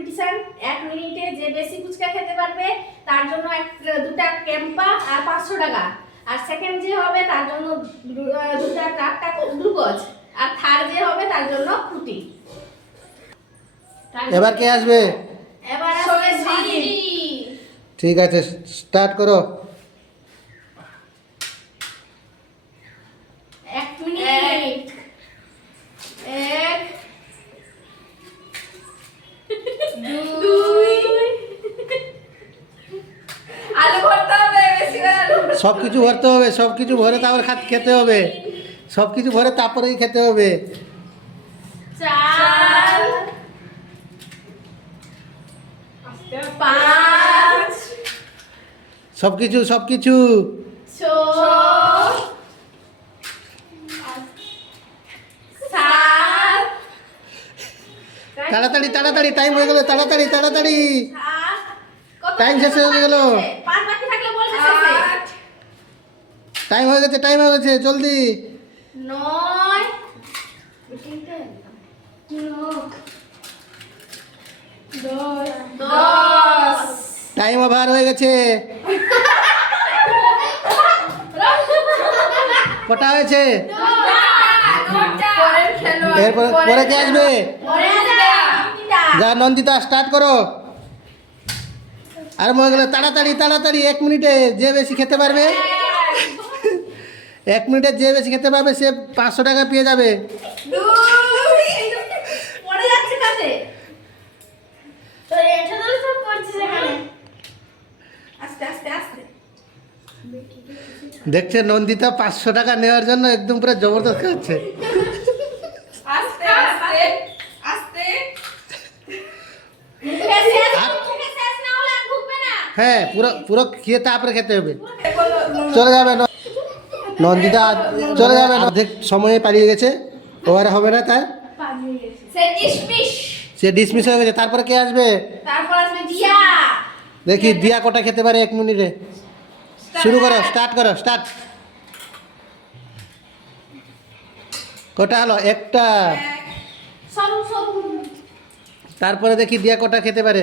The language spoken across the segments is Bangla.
কম্পিটিশন। 1 মিনিটে যে বেশি ফুচকা খেতে পারবে তার জন্য দুটা ক্যাম্পা আর 500 টাকা, আর সেকেন্ড যে হবে তার জন্য দুটা 4টা গ্লুকোজ, আর থার্ড যে হবে তার জন্য ফ্রুটি। এবার কে আসবে? এবার আসবে দিদি। ঠিক আছে, স্টার্ট করো। 1 মিনিট। 1 2 আলু ভরতে হবে, বেশি করে আলু। সবকিছু ভরতে হবে, সবকিছু ভরে তারপরে খেতে হবে, সবকিছু ভরে তারপরেই খেতে হবে। 4 5 সবকিছু 6 7 তাড়াতাড়ি তাড়াতাড়ি, টাইম হয়ে গেল, তাড়াতাড়ি তাড়াতাড়ি, টাইম শেষ হয়ে গেল। 5 বাকি থাকলে বলবে শেষে। টাইম হয়ে গেছে, টাইম হয়ে গেছে, জলদি। 9 10 টাইম ওভার হয়ে গেছে। কটা হয়েছে? এরপরে পরে কে আসবে? যা নন্দিতা, স্টার্ট করো। আর হয়ে গেল, তাড়াতাড়ি তাড়াতাড়ি, 1 মিনিটে যে বেশি খেতে পারবে, 1 মিনিটে যে বেশি খেতে পারবে সে 500 টাকা পেয়ে যাবে। পড়ে যাচ্ছে কাছে তো, এটা তো সব করছিস এখানে। আস্তে আস্তে আস্তে দেখছে নন্দিতা 500 টাকা নেওয়ার জন্য একদম পুরো জবরদস্ত হচ্ছে। আস্তে আস্তে আস্তে শেষ না হলে আর ঢুকবে না। হ্যাঁ, পুরো পুরো খেয়ে তারপরে খেতে হবে। চলে যাবে নন্দিতা, চলে যাবে, অর্ধেক সময়ে পালিয়ে গেছে, ওভারে হবে না তার, সে ডিসমিস হয়ে গেছে। তারপরে কে আসবে? তারপর আসবে দিয়া। দেখি দিয়া কটা খেতে পারে 1 মিনিটে। শুরু করো, স্টার্ট করো, স্টার্ট। কটা হলো? একটা। সরু সরু তারপরে দেখি দিয়া কটা খেতে পারে।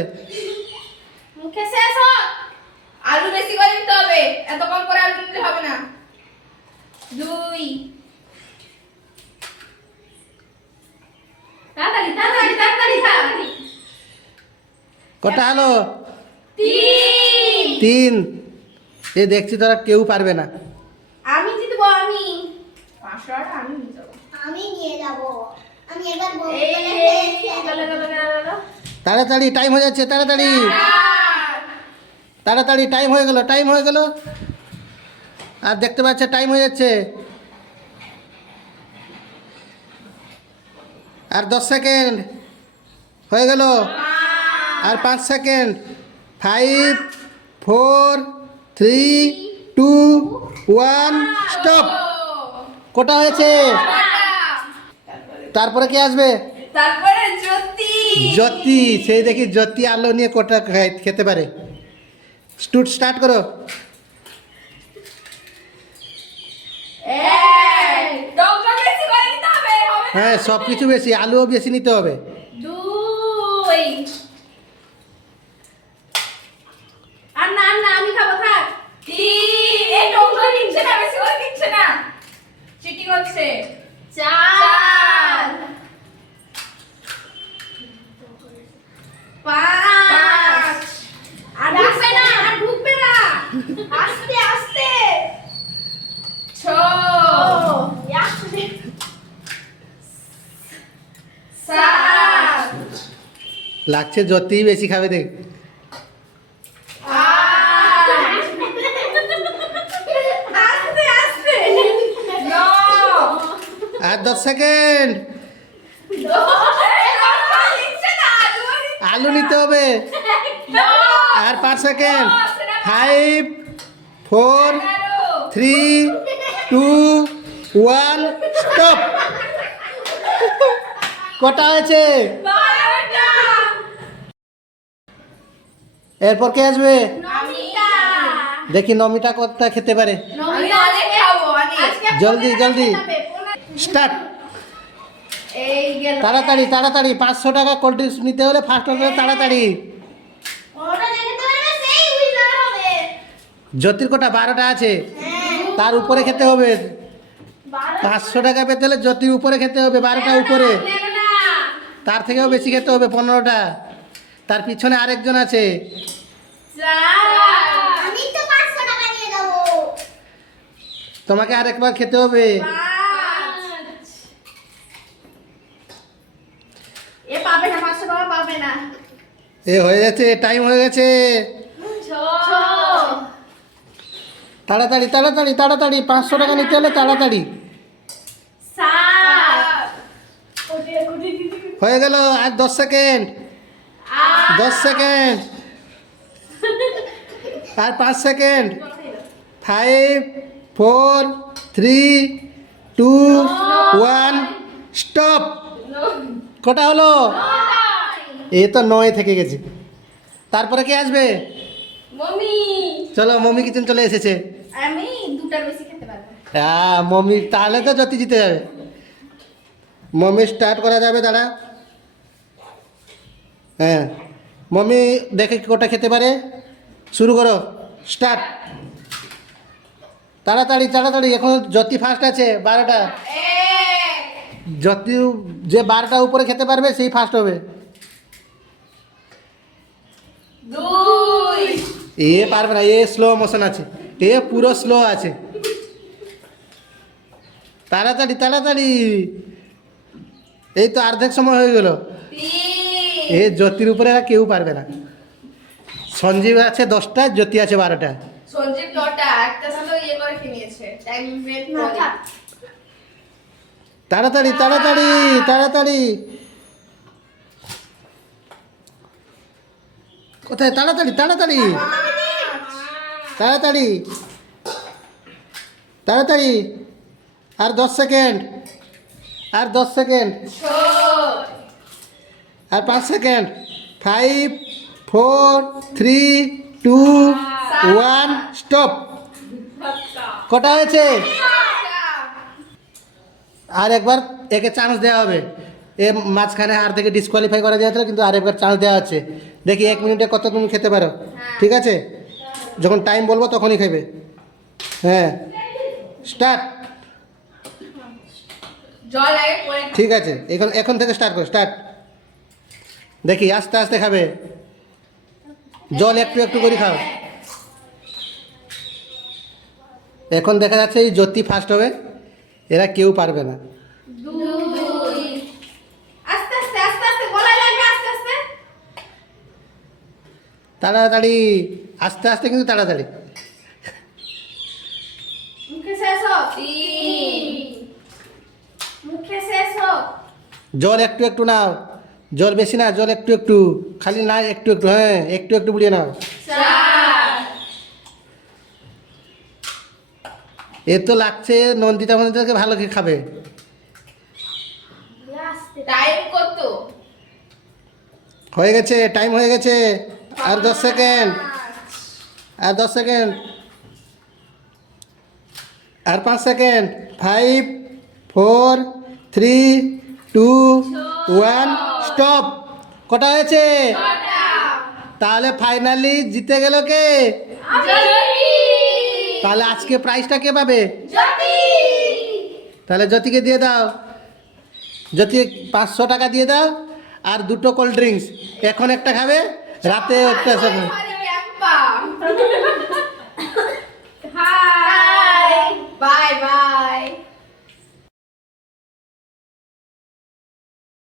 মুখে শেষ হোক। আলু বেশি করে দিতে হবে, এত কম করে আলু দিতে হবে না। 2 তাড়াতাড়ি তাড়াতাড়ি তাড়াতাড়ি তাড়াতাড়ি। কটা হলো? 3 3। এ দেখছি তোরা কেউ পারবে না। আমি জিতবো, আমি 500 টাকা আমি নিয়ে যাবো। আমি নিয়ে যাব। আমি এবার এই গেল গেল গেল। তাড়াতাড়ি, টাইম হয়ে যাচ্ছে, তাড়াতাড়ি তাড়াতাড়ি, টাইম হয়ে গেল, টাইম হয়ে গেল। আর দেখতে পাচ্ছে টাইম হয়ে যাচ্ছে। আর 10 সেকেন্ড হয়ে গেল। আর 5 সেকেন্ড। 5 4 3 2 1 স্টপ। কটা হয়েছে? তারপরে কে আসবে? তারপরে জ্যোতি। জ্যোতি, সেই দেখি জ্যোতি আলো নিয়ে কটা খেতে পারে। স্টার্ট করো। টকটা বেশি করে দিতে হবে, হবে না? হ্যাঁ, সব কিছু বেশি, আলুও বেশি নিতে হবে। 2 আর না না, আমি খাবো, থাক। 3 এই টকটা দিচ্ছে না, বেশি করে দিচ্ছে না, চিটিং হচ্ছে। 4 5 আর ঢুকবে না, আর ঢুকবে না। আস্তে আস্তে। 6 7 লাগছে জ্যোতি বেশি খাবে দেখ। 8 আস্তে আস্তে। 9 আর 10 সেকেন্ড। আলু নিতে হবে। আর 5 সেকেন্ড। 5 4 3 2 1 স্টপ। কটা হয়েছে? এরপর কে আসবে? নমিতা। দেখি নমিতা কতটা খেতে পারে। আমি অনেক খাবো, অনেক। আজকে জলদি, পনেরো জলদি। খেতে হবে, 15 স্টার্ট। এই গেল তাড়াতাড়ি তাড়াতাড়ি 500 টাকা কোল্ড ড্রিঙ্কস নিতে হলে ফার্স্ট হবে তাড়াতাড়ি। ওটা দেখতে পারবে সেই উইনার হবে। জ্যোতির কোটা 12টা আছে, তার উপরে খেতে হবে। 500 টাকা পেতে হলে জ্যোতির উপরে খেতে হবে, 12টা উপরে। নেবে না। তার থেকেও বেশি খেতে হবে, 15টা। তার পিছনে আরেকজন আছে। 4 আমি তো 500 টাকা নিয়ে যাব। তোমাকে আরেকবার খেতে হবে। 5 এ পাবে না, 500 টাকা পাবে না। এ হয়ে গেছে, টাইম হয়ে গেছে। 6 তাড়াতাড়ি তাড়াতাড়ি তাড়াতাড়ি 500 টাকা নিতে হলে তাড়াতাড়ি। 7 হয়ে গেল, আর 10 সেকেন্ড, 10 সেকেন্ড, আর 5 সেকেন্ড। 5 4 3 2 1 স্টপ। কটা হলো? এ তো 9 থেকে গেছে। তারপরে কে আসবে? মমি চলো, মমি কিচেন চলে এসেছে। আমি দুটার বেশি খেতে পারবো। হ্যাঁ মমি, তাহলে তো জ্যোতি জিতে যাবে। মমি স্টার্ট করা যাবে, দাঁড়া। হ্যাঁ মমি দেখে কোটা খেতে পারে, শুরু করো, স্টার্ট। তাড়াতাড়ি তাড়াতাড়ি, এখন জ্যোতি ফার্স্ট আছে, 12টা। জ্যোতি যে 12টা উপরে খেতে পারবে সেই ফার্স্ট হবে। 2 এ পারবে না, এ স্লো মোশন আছে, এ পুরো স্লো আছে। তাড়াতাড়ি তাড়াতাড়ি, এই তো অর্ধেক সময় হয়ে গেল। 3 এ জ্যোতির উপরে আর কেউ পারবে না। সঞ্জীব আছে 10টা, জ্যোতি আছে 12টা। সঞ্জীব 9টা, একটা ছিল ইয়ে করে খেয়ে নিয়েছে। টাইম ওয়েট না করে। থাক। তাড়াতাড়ি তাড়াতাড়ি তাড়াতাড়ি, কোথায়? তাড়াতাড়ি তাড়াতাড়ি তাড়াতাড়ি তাড়াতাড়ি, আর 10 সেকেন্ড, আর 10 সেকেন্ড, 6 আর 5 সেকেন্ড। 5 4 3 2 1 স্টপ। কটা হয়েছে? আর একবার একে চান্স দেওয়া হবে। এ মাঝখানে আর থেকে ডিসকোয়ালিফাই করা যাচ্ছিল, কিন্তু আর একবার চান্স দেওয়া হচ্ছে। দেখি 1 মিনিটে কত তুমি খেতে পারো। ঠিক আছে, যখন টাইম বলবো তখনই খাবে। হ্যাঁ স্টার্ট। জল আগে পরে ঠিক আছে, এখন এখন থেকে স্টার্ট করো, স্টার্ট। দেখি আস্তে আস্তে খাবে, জল একটু একটু করে খাও। এখন দেখা যাচ্ছে এই জ্যোতি ফার্স্ট হবে, এরা কেউ পারবে না। 2 আস্তে আস্তে আস্তে আস্তে গলায় লাগবে, আস্তে আস্তে। তাড়াতাড়ি, আস্তে আস্তে কিন্তু তাড়াতাড়ি। মুখে শেষ হোক। 3 মুখে শেষ হোক। জল একটু একটু নাও, জল বেশি না, জল একটু একটু, খালি না একটু একটু, হ্যাঁ একটু একটু বুড়িয়ে নাও। 4 এ তো লাগছে নন্দিতা মন্দিতাকে ভালো খেয়ে খাবে। টাইম কত? হয়ে গেছে, টাইম হয়ে গেছে, আর 10 সেকেন্ড, আর 10 সেকেন্ড, আর 5 সেকেন্ড। 5 4 3 2 1 স্টপ। কটা হয়েছে? তাহলে ফাইনালি জিতে গেল কে? তাহলে আজকে প্রাইজটা কে পাবে? তাহলে জ্যোতিকে দিয়ে দাও। জ্যোতি 500 টাকা দিয়ে দাও, আর 2টো কোল্ড ড্রিঙ্কস। এখন একটা খাবে, রাতে একটা খাবে।